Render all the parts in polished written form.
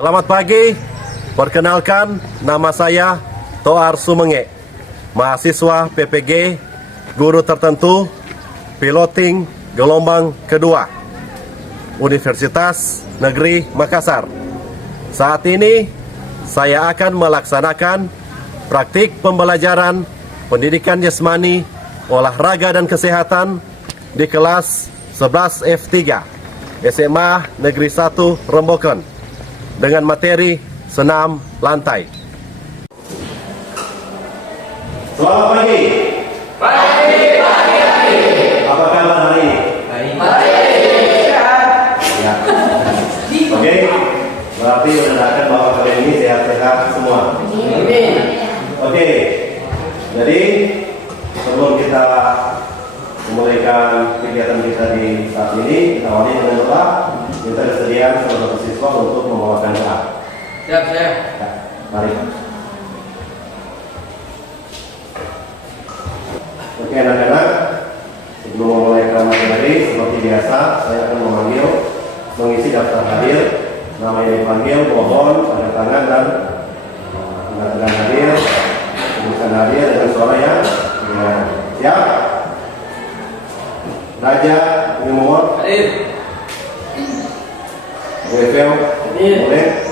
Selamat pagi, perkenalkan nama saya Toar Sumenge, mahasiswa PPG, guru tertentu, piloting gelombang kedua, Universitas Negeri Makassar. Saat ini saya akan melaksanakan praktik pembelajaran pendidikan jasmani, olahraga dan kesehatan di kelas 11 F3 SMA Negeri 1 Remboken dengan materi senam lantai. Selamat pagi. Pagi. Apa kabar hari ini? Baik. Ya. Oke. Berarti menandakan bahwa kalian ini sehat-sehat semua. Amin. Oke. Jadi sebelum kita memulaikan kegiatan kita di saat ini, kita awali dengan doa. Minta kesediaan saudara siswa untuk membawakan doa. Siap. Ya, mari. Oke anak-anak, sebelum memulai materi seperti biasa, saya akan memanggil mengisi daftar hadir. Nama yang dipanggil mohon pada tangan dan tanda hadir, tulisan hadir dengan suara yang siap. Raja ini mohon. Hadir. Wefel, boleh.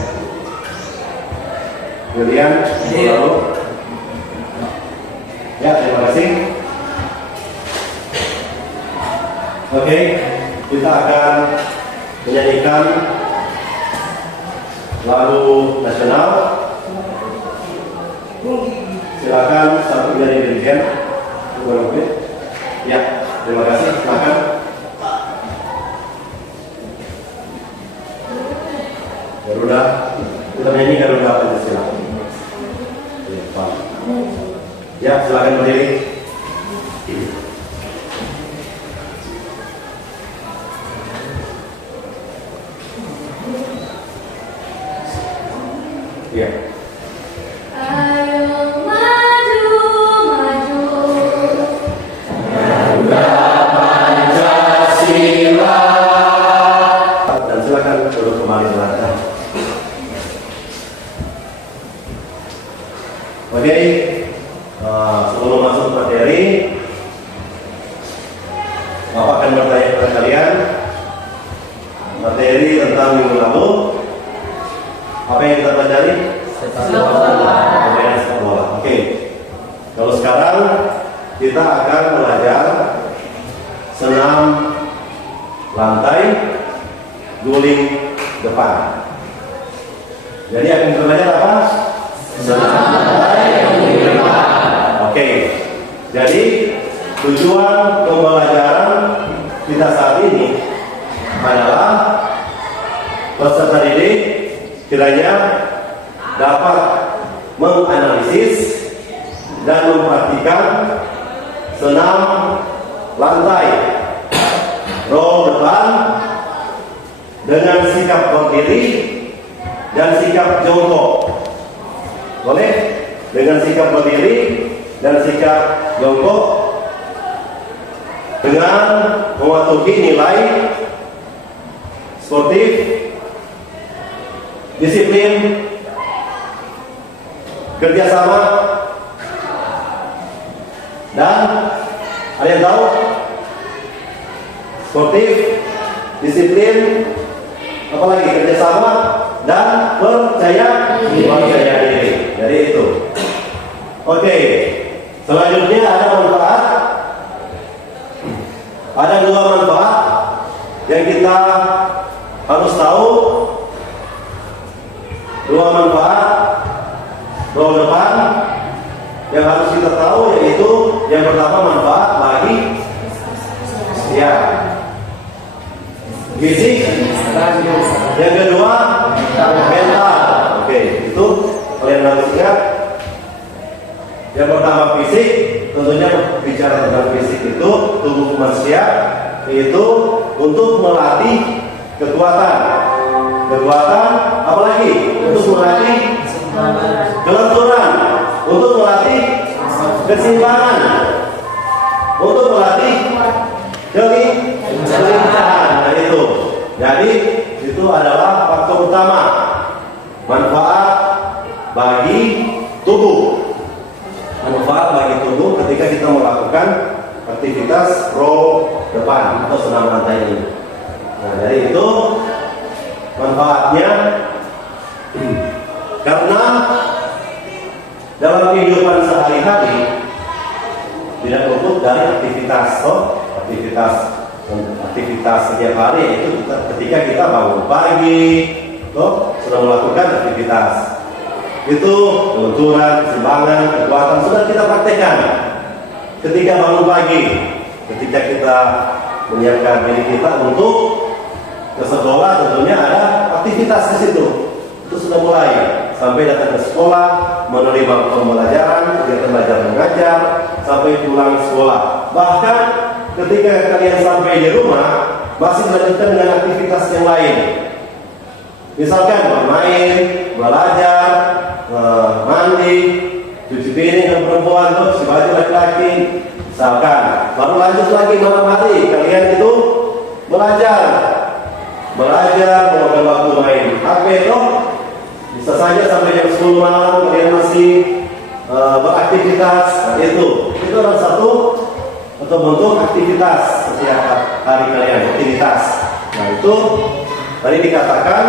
Julian, lalu. Ya, terima kasih. Oke, kita akan menyanyikan lagu nasional. Silakan satu dari dirigen. Ya, terima kasih. Silakan. Garuda, kita menyanyi Garuda Pancasila. Ya, silakan berdiri. Ya. Ayo maju, Pancasila. Dan silakan duduk kembali lantai. Oke, sebelum masuk materi, Bapak akan bertanya kepada kalian materi tentang minggu lalu. Apa yang kita pelajari? Sepak bola. Oke. Kalau sekarang kita akan belajar senam lantai, guling depan. Jadi akan kita belajar apa? Senam lantai, guling depan. Oke. Jadi tujuan pembelajaran kita saat ini adalah peserta didik kiranya dapat menganalisis dan memperhatikan senam lantai, roll depan dengan sikap berdiri dan sikap jongkok. Boleh? Dengan sikap berdiri dan sikap jongkok dengan mematuhi nilai sportif, disiplin, kerjasama, dan ada yang tahu? Sportif, disiplin, apalagi kerjasama dan percaya diri. Jadi itu. Oke. Selanjutnya ada manfaat. Ada dua manfaat yang kita harus tahu. Dua manfaat roll depan yang harus kita tahu, yaitu yang pertama manfaat bagi fisik, yang kedua mental. Oke, itu kalian harus ingat. Yang pertama fisik, tentunya bicara tentang fisik itu tubuh manusia, yaitu untuk melatih kekuatan, apalagi untuk melatih kelenturan, untuk melatih keseimbangan, untuk melatih kelincahan. Nah itu, jadi itu adalah faktor utama Karena dalam kehidupan sehari-hari tidak luput dari aktivitas, aktivitas setiap hari, itu ketika kita bangun pagi, sudah melakukan aktivitas. Itu kelenturan, keseimbangan, kekuatan sudah kita praktekkan. Ketika bangun pagi, ketika kita menyiapkan diri kita untuk ke sekolah, tentunya ada aktivitas di situ. Itu sudah mulai sampai datang ke sekolah, menerima pembelajaran, kegiatan belajar mengajar, sampai pulang sekolah. Bahkan ketika kalian sampai di rumah, masih melanjutkan dengan aktivitas yang lain. Misalkan bermain, belajar, mandi, cuci piring dan perempuan, cuci baju laki-laki. Misalkan baru lanjut lagi malam hari, kalian itu belajar, melakukan waktu main HP itu. Bisa saja sampai jam 10 malam kalian masih beraktivitas. Nah, itu adalah satu atau bentuk aktivitas setiap hari kalian, aktivitas. Nah, itu tadi dikatakan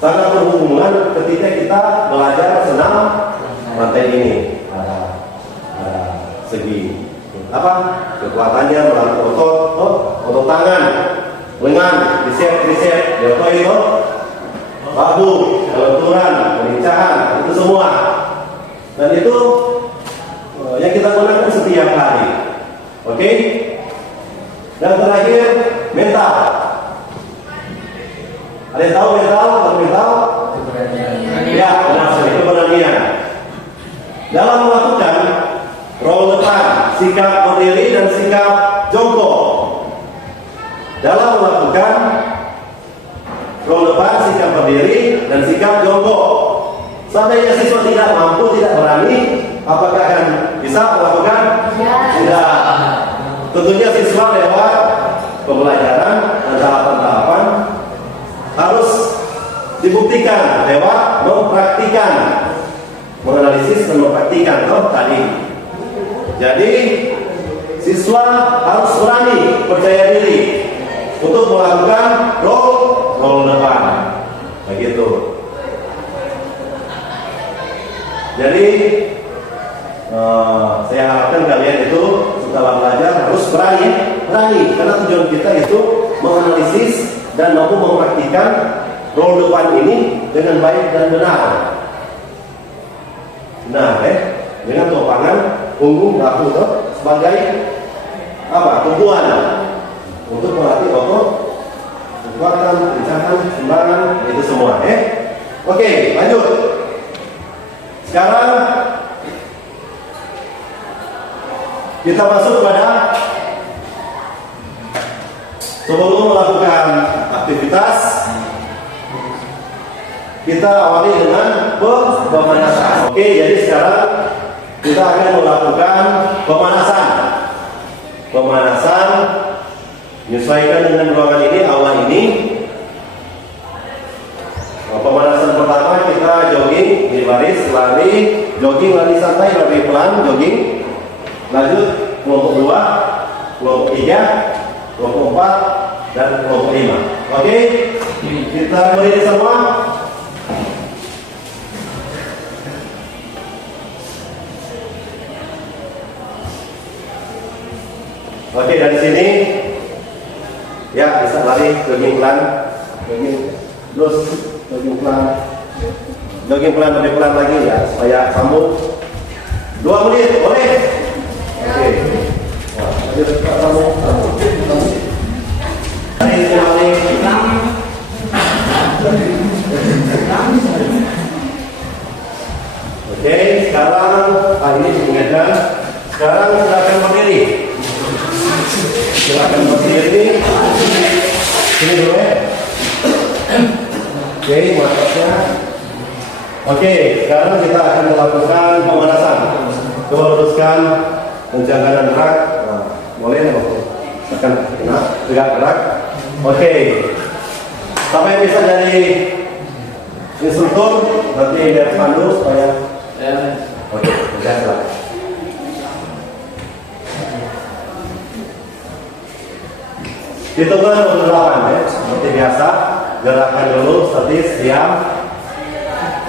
sangat berhubungan ketika kita belajar senam rantai ini. Segi apa kekuatannya melalui otot tangan, lengan, tricep, deltoid itu, bahu, kelenturan, pelincahan, itu semua. Dan itu yang kita gunakan setiap hari. Oke? Dan terakhir, mental. Ada yang tahu mental? Ya, benar sekali, keberanian. Dalam melakukan roll depan, sikap berdiri dan sikap jongkok. Dalam melakukan roll depan, sikap berdiri dan sikap jongkok. Seandainya siswa tidak mampu, tidak berani, apakah akan bisa melakukan? Tidak. Tentunya siswa lewat pembelajaran dan tahapan-tahapan harus dibuktikan lewat mempraktikan, menganalisis dan mempraktikan tadi. Jadi siswa harus berani, percaya diri untuk melakukan roll depan, begitu. Jadi saya harapkan kalian itu setelah belajar harus berani, karena tujuan kita itu menganalisis dan mampu mempraktikkan roll depan ini dengan baik dan benar. Nah, dengan topangan punggung bahu sebagai apa? Tumpuan untuk melatih otot, kekuatan, kelincahan, keseimbangan, itu semua. Oke, lanjut. Sekarang kita masuk pada sebelum melakukan aktivitas, kita awali dengan pemanasan. Oke, jadi sekarang kita akan melakukan pemanasan. Pemanasan menyesuaikan dengan ruangan ini, aula ini. Pemanasan pertama kita jogging di baris, lari, jogging, lari santai, lari pelan, jogging. Lanjut kelompok 2, kelompok 3, kelompok 4, dan kelompok 5. Oke, kita berdiri semua. Oke, dari sini ya bisa lari, jogging pelan, jogging terus, jogging pelan, lebih pelan lagi ya supaya sambung. 2 menit, boleh? Oke. Wah, lanjut sambung. Oke, sekarang ini diingatkan. Sekarang silakan berdiri. Silakan berdiri. Sini dulu ya. Oke, maksudnya. Oke, sekarang kita akan melakukan pemanasan. Coba luruskan penjangkauan gerak. Nah, boleh ya, akan tegak gerak. Oke. Sampai bisa dari instruktur, nanti dari pandu supaya. Oke, silakan. Hitungan untuk 8 ya, seperti biasa. Gerakan dulu, statis, diam.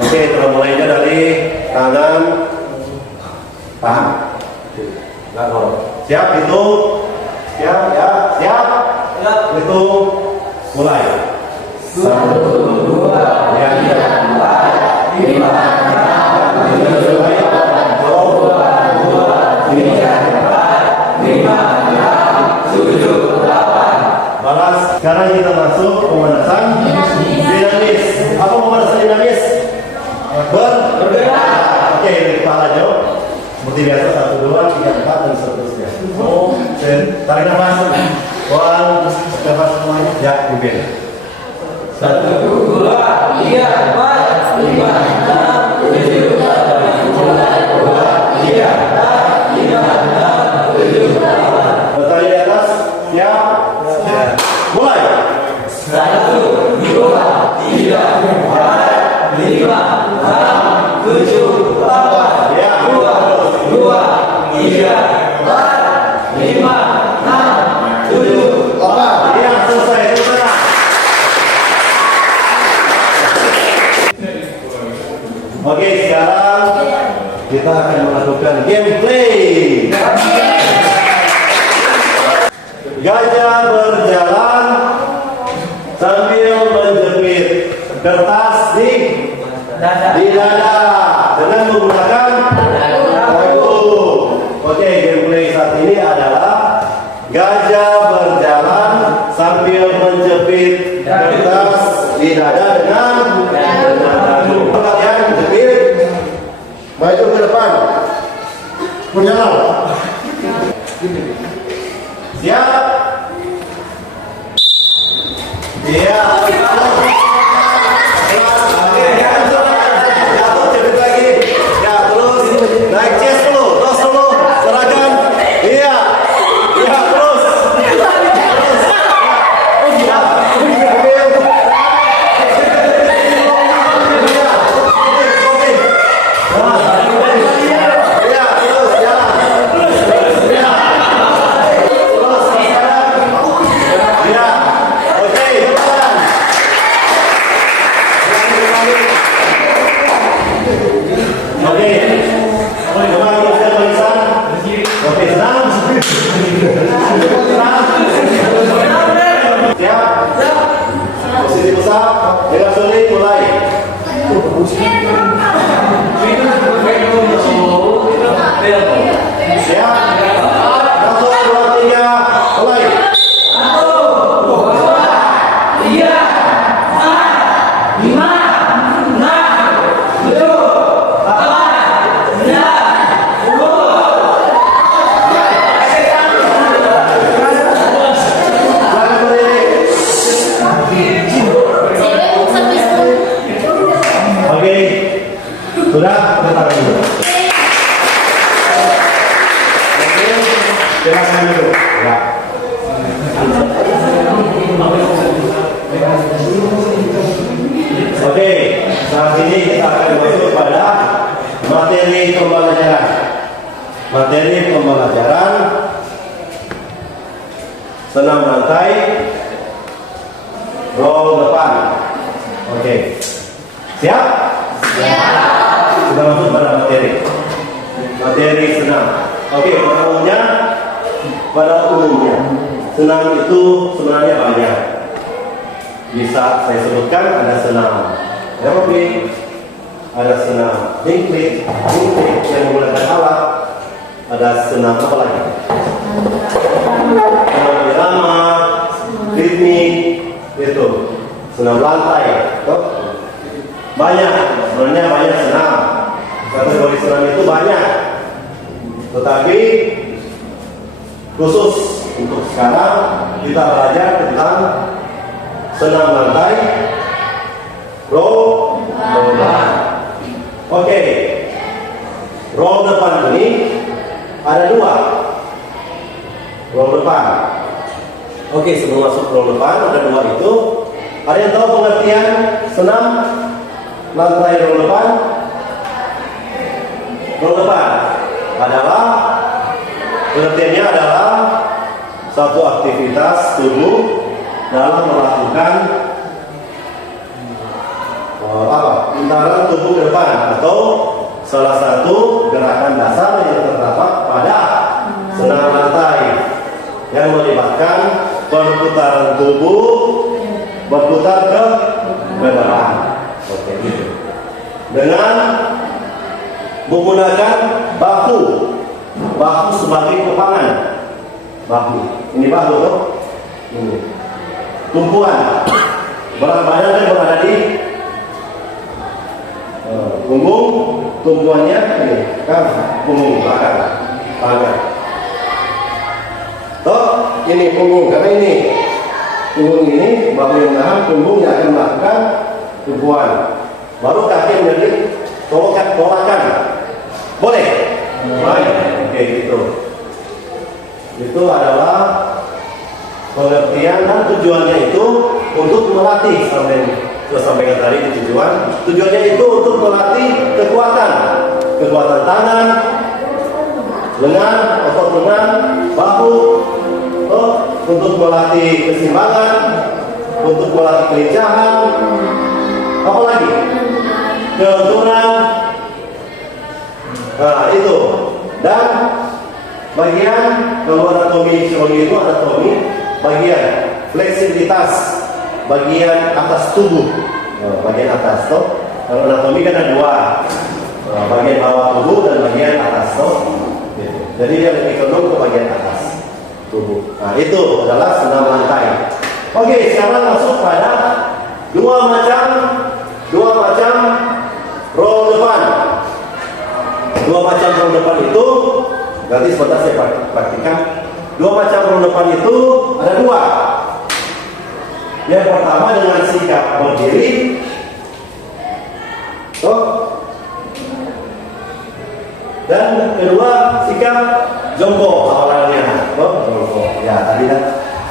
Oke, kita mulainya dari tangan, tahan. Nggak ngorok. Siap, itu. Siap, ya, siap. Itu mulai. 1, 2, 3, 4, 5, 6, 7, 8. Balas. Sekarang kita masuk pemanasan dinamis. Apa pemanasan dinamis? Bergerak. Oke, kepala jauh. Seperti biasa 1, 2, 3, 4 dan seterusnya. Tarik nafas. Nafas semuanya. Ya, pimpin. 1, 2, 3, 4, 5, 6, 7, 8. 1, 2, 3, 4, 5, 6, 7, 8. Bertanya di atas. Siap. Mulai. 1, 2, 3, 4, 5, 6, 7, 8. Ya. 2, 3, 4, 5, 6, 7, 8. Ya, selesai. Oke, sekarang kita akan melakukan gameplay. Gajah berjalan sambil menjepit kertas di dada dengan menggunakan dagu. Oke, gameplay saat ini adalah gajah berjalan sambil menjepit kertas di dada dengan dagu. Kalian menjepit, maju ke depan, berjalan. Siap. Iya. Jatuh, cepet lagi. Ya, terus naik chest dulu, terus dulu, seragam. Iya. Iya, terus. Sudah, kita dulu. Silakan dulu. Ya. Oke, saat ini kita akan masuk pada materi pembelajaran. Materi pembelajaran senam rantai, roll depan. Oke, siap? Kita masuk pada materi senam. Oke, pada umumnya senam itu sebenarnya banyak. Bisa saya sebutkan, ada senam aerobik, ada senam dingklik yang menggunakan alat, ada senam apa lagi? Senam irama, ritmik, itu senam lantai, banyak. Sebenarnya banyak senam. Kategori senam itu banyak, tetapi khusus untuk sekarang kita belajar tentang senam lantai, roll depan. Oke, roll depan ini ada dua. Roll depan. Oke, sebelum masuk roll depan ada dua itu. Ada yang tahu pengertian senam lantai roll depan? Roll depan adalah pengertiannya adalah satu aktivitas tubuh dalam melakukan putaran tubuh ke depan atau salah satu gerakan dasar yang terdapat pada senam lantai yang melibatkan perputaran tubuh berputar ke depan. Oke, gitu. Dengan menggunakan bahu sebagai kepangan. Bahu, ini bahu tuh. Ini. Tumpuan. Berat badan kan berada di punggung, tumpuannya ini kan punggung belakang, tangan. Toh ini punggung karena ini punggung ini bahu yang menahan, punggung yang akan melakukan tumpuan. Baru kaki menjadi tolakan. Boleh? Baik. Oke, gitu. Itu adalah pengertian dan tujuannya itu untuk melatih sampai tadi tujuannya itu untuk melatih kekuatan tangan, lengan, otot lengan, bahu, untuk melatih keseimbangan, untuk melatih kelincahan, apalagi kelenturan. Nah itu, dan bagian kalau anatomi fisiologi itu anatomi bagian fleksibilitas bagian atas tubuh, bagian atas toh. Kalau anatomi kan ada dua, bagian bawah tubuh dan bagian atas toh. Jadi dia lebih condong ke bagian atas tubuh. Nah itu adalah senam lantai. Oke, sekarang masuk pada dua macam roll depan. Dua macam roll depan itu nanti sebentar saya praktikkan. Dua macam roll depan itu ada dua. Yang pertama dengan sikap berdiri, dan kedua sikap jongkok awalnya, jongkok. Ya tadi kan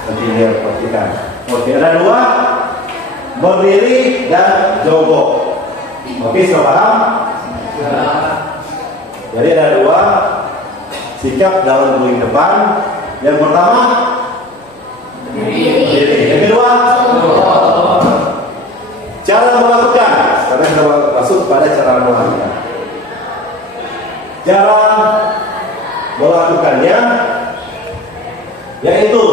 nanti dia praktikkan. Oke, ada dua, berdiri dan jongkok. Oke, sudah paham? Ya. Jadi ada dua sikap dalam guling depan. Yang pertama berdiri. Yang kedua cara melakukan. Karena kita masuk pada cara melakukan. Cara melakukannya yaitu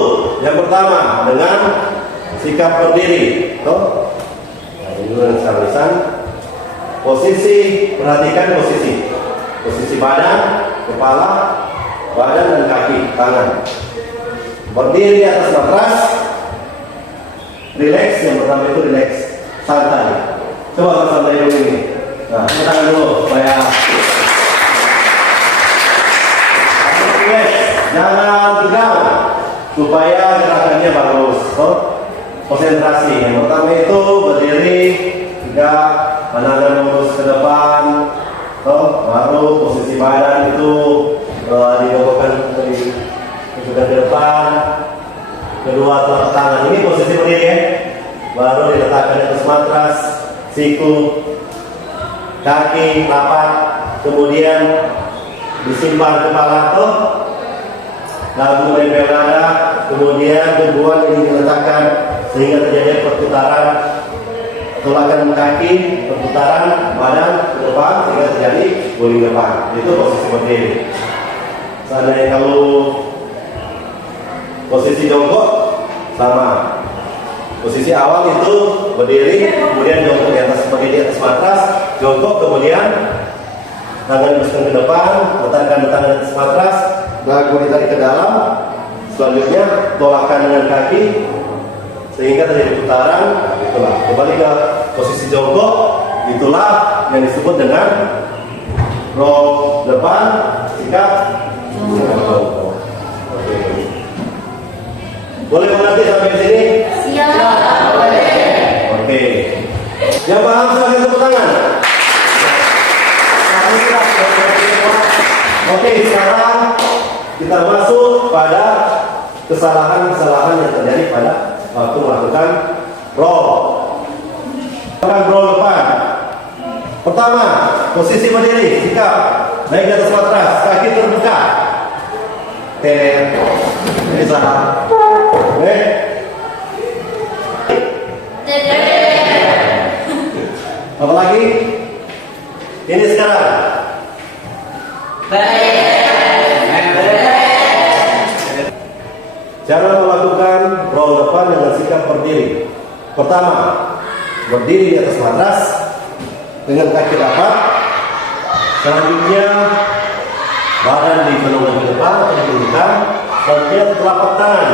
yang pertama dengan sikap berdiri. Ini tulisan. Posisi, perhatikan posisi badan, kepala, badan dan kaki, tangan. Berdiri di atas matras, relax. Yang pertama itu relax, santai. Coba santai dulu ini. Nah, tangan dulu supaya relax, jangan tegang, supaya gerakannya bagus. Konsentrasi. Yang pertama itu berdiri, tegak, pandangan lurus ke depan. Baru posisi badan itu dibobokkan ke depan. Kedua telapak tangan ini posisi berdiri ya. Baru diletakkan di atas matras, siku, kaki rapat, kemudian disimpan kepala lalu menempel dada, kemudian tumbuhan ini diletakkan sehingga terjadi perputaran tolakan kaki, perputaran badan ke depan sehingga terjadi guling depan. Itu posisi berdiri. Seandainya kalau posisi jongkok sama. Posisi awal itu berdiri, kemudian jongkok di atas sebagai di atas matras, jongkok kemudian tangan luruskan ke depan, letakkan tangan di atas matras, dagu ditarik ke dalam. Selanjutnya tolakan dengan kaki sehingga terjadi putaran. Itulah kembali ke posisi jongkok. Itulah yang disebut dengan roll depan, sikap jongkok. Oke. Boleh mengerti sampai sini? Siap. Oke. Yang paham silahkan tepuk tangan. Oke, sekarang kita masuk pada kesalahan-kesalahan yang terjadi pada waktu melakukan roll. Roll depan. Pertama, posisi berdiri, sikap naik di atas matras, kaki terbuka. Bisa. Apalagi? Ini sekarang. Cara melakukan roll depan dengan sikap berdiri. Pertama, berdiri di atas matras dengan kaki rapat. Selanjutnya, badan dipelongkan ke depan atau dipelongkan. Selanjutnya, telapak tangan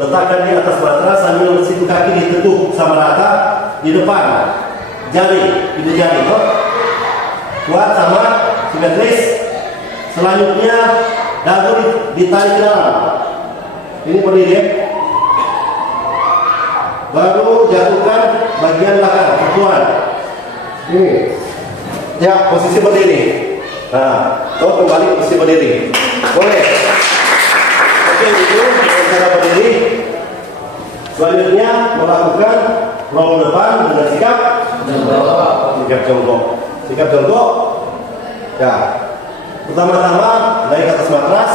letakkan di atas matras sambil siku kaki ditekuk sama rata di depan. Jari, itu jari, kuat sama simetris. Selanjutnya, dagu ditarik ke dalam. Ini berdiri. Baru jatuhkan bagian belakang, satuan. Ini. Ya, posisi berdiri. Nah, kembali posisi berdiri. Boleh. Oke, itu dengan cara berdiri. Selanjutnya melakukan roll depan dengan sikap jongkok. Sikap jongkok. Ya. Pertama-tama naik ke atas matras,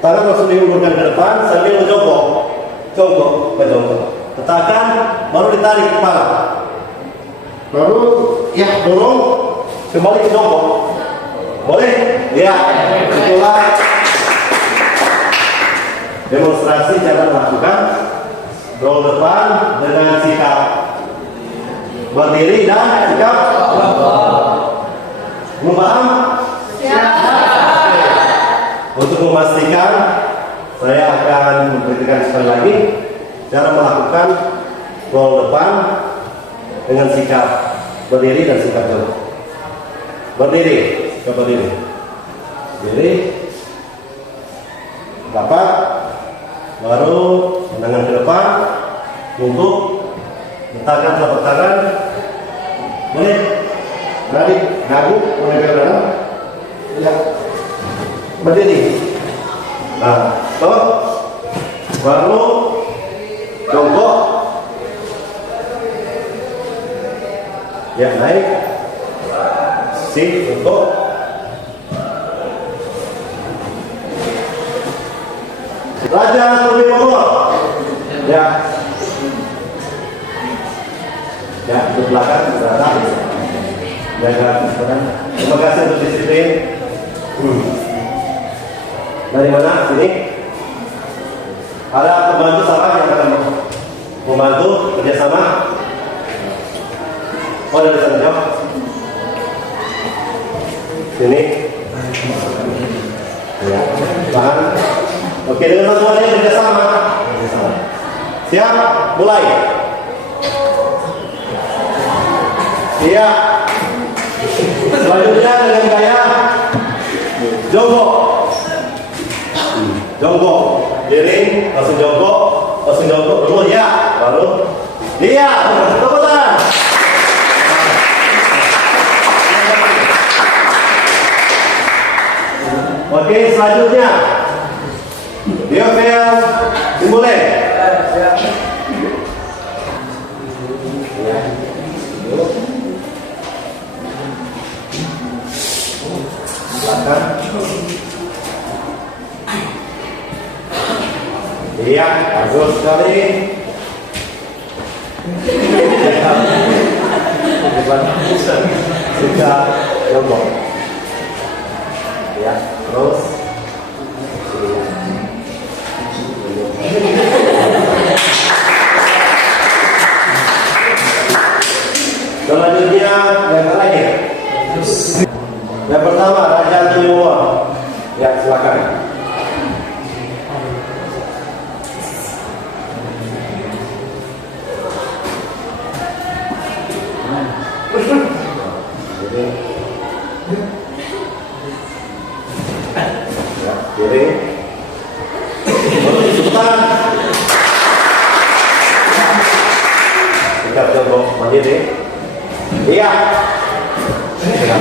tangan langsung diulurkan ke depan sambil menjongkok. Jongkok, menjongkok. Letakkan, baru ditarik kepala. Baru ya dorong kembali ke jongkok. Boleh? Ya. Itulah demonstrasi cara melakukan roll depan dengan sikap berdiri dan sikap paham? Untuk memastikan, saya akan memberikan sekali lagi cara melakukan roll depan dengan sikap berdiri dan sikap jongkok. Berdiri, sikap berdiri. Berdiri, rapat, baru tangan ke depan untuk letakkan telapak tangan. Boleh? Tadi dagu mulai ke dalam. Ya. Berdiri. Nah, baru jongkok. Ya, naik. Sip, jongkok. Raja lebih mogok. Ya. Ya, ke belakang, ke belakang. Jaga sekarang. Terima kasih untuk disiplin. Dari mana? Sini. Ada pembantu sama yang akan membantu kerjasama. Oh, dari sana jauh. Sini. Ya, tahan. Oke, dengan semuanya kerjasama. Siap? Mulai. Siap. Selanjutnya dengan gaya jongkok. Jongkok, miring, langsung jongkok dulu ya, baru lihat, tepuk tangan. Oke, selanjutnya Diovel dimulai. Belakang. Iya, bagus sekali. Sudah jongkok. Ya, terus. Selanjutnya yang terakhir. Yang pertama Raja Tujuwa. Ya, silakan. Ya, kiri. Cepetan. Sikap jongkok mandiri. Iya. Silakan.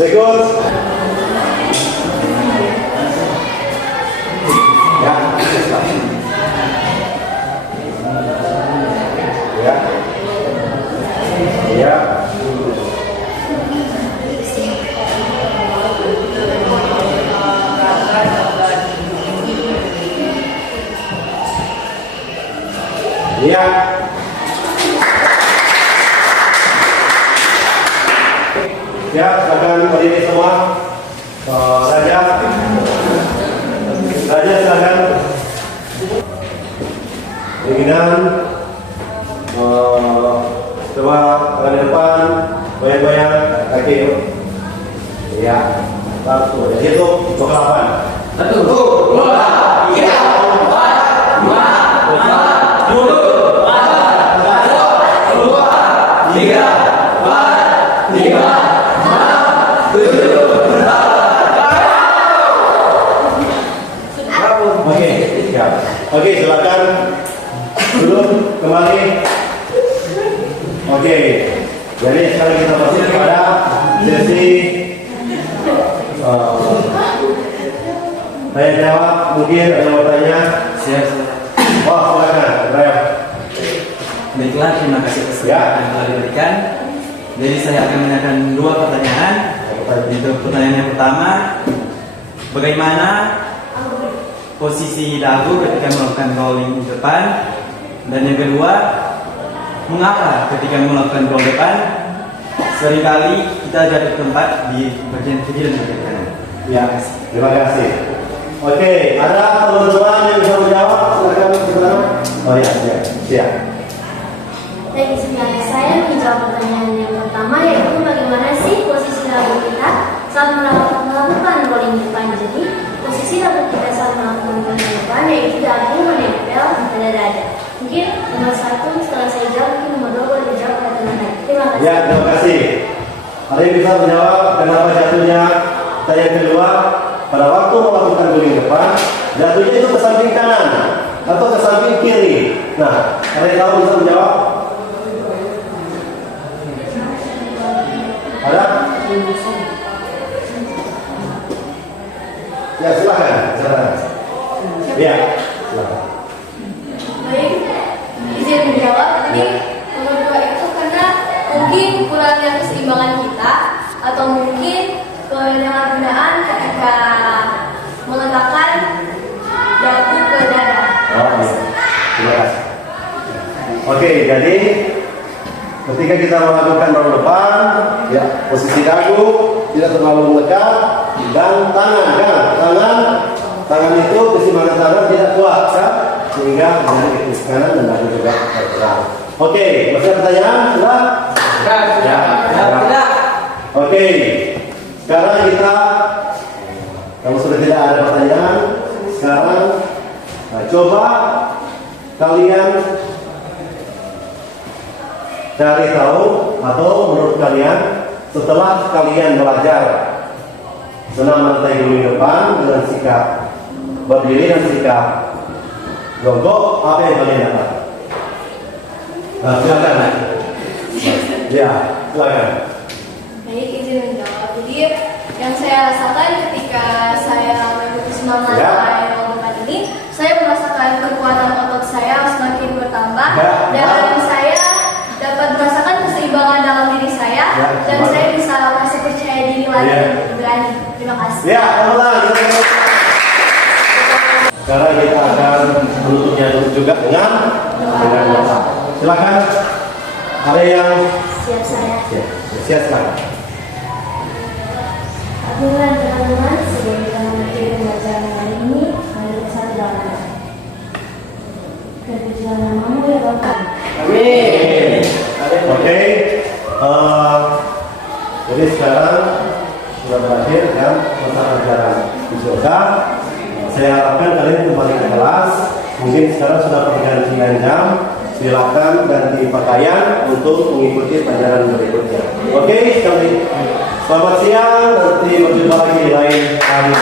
Berikut. Ya, ya, ya. Iya. Ya, silakan berdiri semua. Raja, silakan. Pimpinan, coba tangan di depan, goyang-goyang kaki. Ya, satu. Jadi itu 28. 1, 2, 3, 4, 5, 6, 7, 8, 9, 2, 3, 4, 5, 7, 8. Oke, siap. Oke, silakan duduk kembali. Oke, jadi sekarang kita masuk kepada sesi tanya jawab. Mungkin ada yang mau tanya. Siap. Oh, silakan, Raya. Baiklah, terima kasih atas kesempatan yang telah diberikan. Jadi saya akan menanyakan 2 pertanyaan. Untuk pertanyaan yang pertama, bagaimana posisi dagu ketika melakukan rolling depan? Dan yang kedua, mengapa ketika melakukan roll depan seringkali kita jatuh tempat di bagian kiri dan bagian kanan? Ya, terima kasih. Oke, ada teman-teman yang bisa menjawab? Silakan. Oh ya, siap. Baik, sebenarnya saya menjawab pertanyaan yang pertama, yaitu bagaimana sih posisi dagu kita saat melakukan rolling depan. Jadi posisi dagu kita saat melakukan rolling depan yaitu dagu menempel pada dada. Mungkin nomor 1 setelah saya jawab, mungkin nomor 2 boleh dijawab oleh teman-teman. Terima kasih. Ya, terima kasih. Ada yang bisa menjawab kenapa jatuhnya? Pertanyaan kedua, pada waktu melakukan guling depan, jatuhnya itu ke samping kanan atau ke samping kiri. Nah, ada yang tahu bisa menjawab? Ada? Ya, silakan. Ya, silakan. Baik, izin menjawab. Jadi nomor 2 itu karena mungkin kurangnya keseimbangan kita atau mungkin penyalahgunaan ketika meletakkan dagu ke dada. Oh, iya. Terima kasih. Oke, jadi ketika kita melakukan roll depan, ya posisi dagu tidak terlalu melekat dan tangan itu keseimbangan tangan tidak kuat, kan? Sehingga menjadi ke kanan dan dagu juga bergerak. Oke, masih ada pertanyaan? Sudah? Ya. Oke, sekarang kita, kalau sudah tidak ada pertanyaan, sekarang coba kalian cari tahu atau menurut kalian setelah kalian belajar senam lantai guling depan dengan sikap berdiri dan sikap jongkok, apa yang kalian dapat? Nah, silakan. Ya, silakan. Baik, izin menjawab. Jadi yang saya rasakan ketika saya mengikuti senam lantai roll depan ini, saya merasakan kekuatan otot saya semakin bertambah dan saya dapat merasakan keseimbangan dalam diri saya dan saya bisa merasa percaya diri lagi dan berani. Terima kasih. Ya, teman-teman. Sekarang kita akan menutupnya juga dengan doa. Silakan. Ada yang Siap saya. siap silakan. Aturan teman-teman, sebelum kita memulai pembelajaran hari ini, mari kita satu doa. Terpujilah namamu ya Bapa. Amin. Oke. Jadi sekarang sudah berakhir kan masa pelajaran di surga. Saya harapkan kalian kembali ke kelas. Mungkin sekarang sudah pergantian jam. Silakan ganti pakaian untuk mengikuti pelajaran berikutnya. Oke, sekali. Selamat siang. Nanti berjumpa lagi di lain hari.